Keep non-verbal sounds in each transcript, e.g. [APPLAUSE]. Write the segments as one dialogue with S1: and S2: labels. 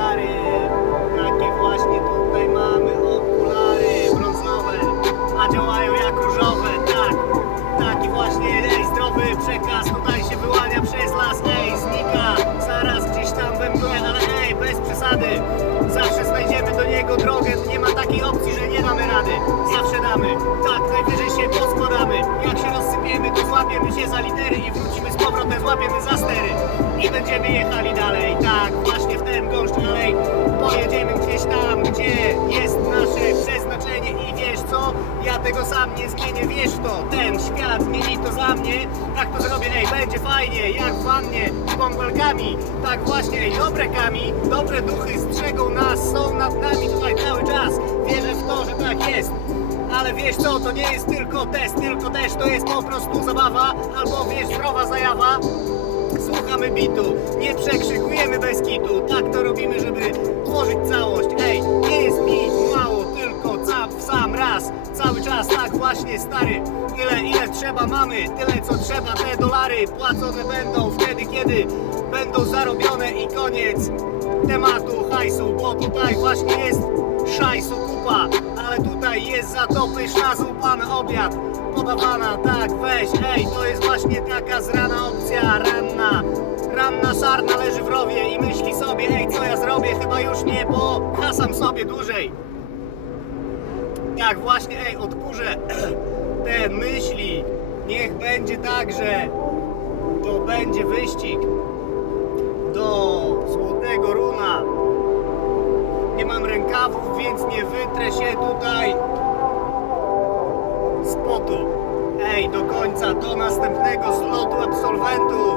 S1: stary Takie właśnie tutaj mamy okulary brązowe A działają jak różowe, tak Taki właśnie, ej, zdrowy przekaz Tutaj się wyłania przez las, ej, znika Zaraz gdzieś tam we mgle, ale ej, bez przesady. Zawsze znajdziemy do niego drogę. Nie ma takiej opcji, że nie damy rady. Zawsze damy, tak, najwyżej się poskładamy. Jak się rozsypiemy, to złapiemy się za litery I wrócimy z powrotem, złapiemy za stery. I będziemy jechali dalej, tak, właśnie Pojedziemy gdzieś tam, gdzie jest nasze przeznaczenie i wiesz co? Ja tego sam nie zmienię, wiesz to. Ten świat zmieni to za mnie. Tak to zrobię, ej, będzie fajnie, jak w wannie z bąbelkami. Tak właśnie, dobre kami, dobre duchy strzegą nas, są nad nami tutaj cały czas. Wierzę w to, że tak jest. Ale wiesz co, to nie jest tylko test, tylko też to jest po prostu zabawa, albo wiesz, zdrowa zajawa. Słuchamy bitu, nie przekrzykujemy bez kitu. Tak to robimy, żeby tworzyć całość. Ej, nie jest mi mało, tylko cap w sam raz. Cały czas tak właśnie stary. Tyle ile trzeba mamy, tyle co trzeba te dolary płacone będą wtedy, kiedy będą zarobione i koniec tematu hajsu, bo tutaj właśnie jest szajsu ale tutaj jest za to pyszna zupa na obiad. Podawana, tak weź, ej, to jest właśnie taka zrana opcja, ranna. Ranna sarna leży w rowie i myśli sobie, ej, co ja zrobię, chyba już nie, bo hasam sobie dłużej. Jak właśnie, ej, odkurzę [CLEARS THROAT] te myśli, niech będzie tak, że to będzie wyścig mam rękawów, więc nie wytrę się tutaj z potu. Ej, do końca, do następnego zlotu absolwentów.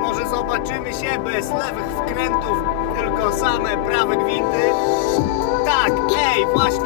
S1: Może zobaczymy się bez lewych wkrętów, tylko same prawe gwinty. Tak, ej, właśnie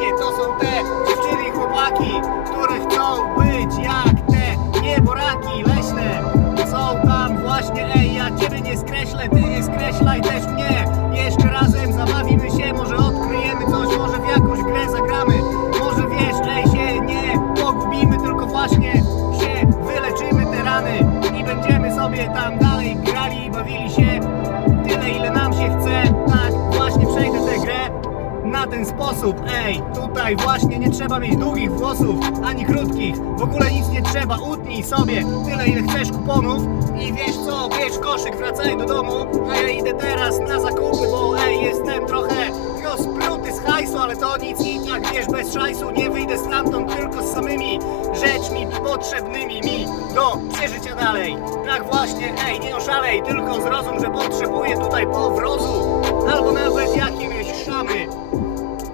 S1: ten sposób. Ej, tutaj właśnie nie trzeba mieć długich włosów, ani krótkich. W ogóle nic nie trzeba. Utnij sobie tyle, ile chcesz kuponów i wiesz co, bierz koszyk, wracaj do domu, a ja idę teraz na zakupy, bo ej, jestem trochę rozpruty z hajsu, ale to nic i tak wiesz, bez szajsu nie wyjdę stamtąd, tylko z samymi rzeczmi potrzebnymi mi do przeżycia dalej. Tak właśnie, ej, nie oszalej, tylko zrozum, że potrzebuję tutaj powrozu, albo nawet jakiegoś szamy.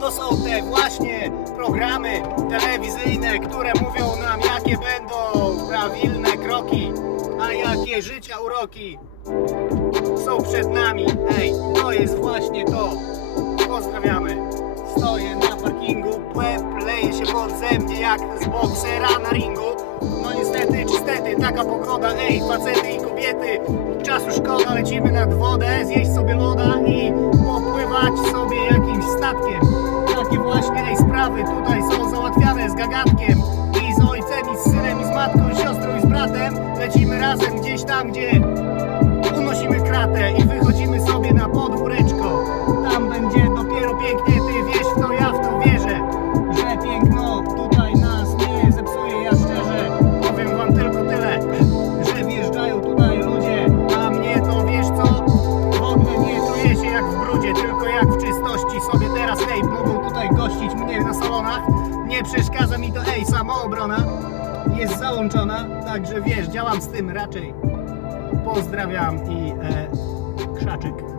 S1: To są te właśnie programy telewizyjne, które mówią nam, jakie będą prawilne kroki, a jakie życia uroki są przed nami. Ej, to jest właśnie to. Pozdrawiamy. Stoję na parkingu, łeb leje się podze mnie jak z boksera na ringu. No niestety, czy stety, taka pogoda, ej, facety i kobiety, czasu szkoda, lecimy nad wodę, zjeść sobie loda i popływać sobie jakimś statkiem. Sprawy tutaj są załatwiane z gagatkiem i z ojcem, i z synem, i z matką, i z siostrą, i z bratem. Lecimy razem gdzieś tam, gdzie unosimy kratę i wychodzimy sobie na podwóreczko. Ej, samoobrona jest załączona, także wiesz, działam z tym raczej. Pozdrawiam i e, krzaczyk.